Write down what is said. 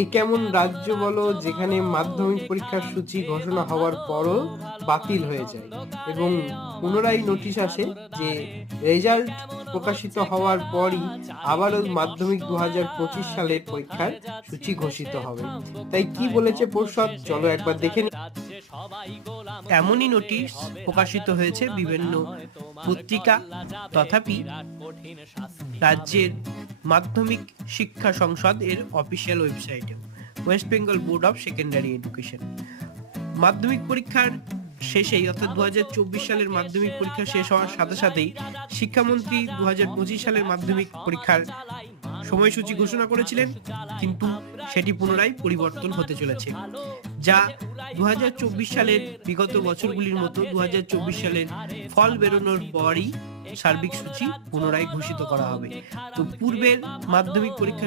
এ কেমন রাজ্য বলো যেখানে মাধ্যমিক পরীক্ষার সূচি ঘোষণা হওয়ার পরও বাতিল হয়ে যায় এবং পুনরায় নোটিশ আসে যে রেজাল্ট প্রকাশিত হওয়ার পরই আবারও মাধ্যমিক 2025 সালের পরীক্ষার সূচি ঘোষিত হবে। তাই কি বলেছে পর্ষদ, চলো একবার দেখে নিই। এমনই নোটিশ প্রকাশিত হয়েছে বিভিন্ন পত্রিকা, তথাপি রাজ্যের মাধ্যমিক শিক্ষা সংসদ এর অফিসিয়াল ওয়েবসাইটে West Bengal board of secondary education মাধ্যমিক পরীক্ষার শেষেই অর্থাৎ 2024 সালের মাধ্যমিক পরীক্ষা শেষ হওয়ার সাথে সাথেই শিক্ষামন্ত্রী 2025 সালের মাধ্যমিক পরীক্ষার সময়সূচি ঘোষণা করেছিলেন, কিন্তু সেটি পুনরায় পরিবর্তন হতে চলেছে, যা 2024 সালের বিগত বছরগুলির মতো 2024 সালের ফল বেরোনোর পরই সার্বিক সূচি পুনরায় ঘোষিত করা হবে। তো পূর্বের মাধ্যমিক পরীক্ষা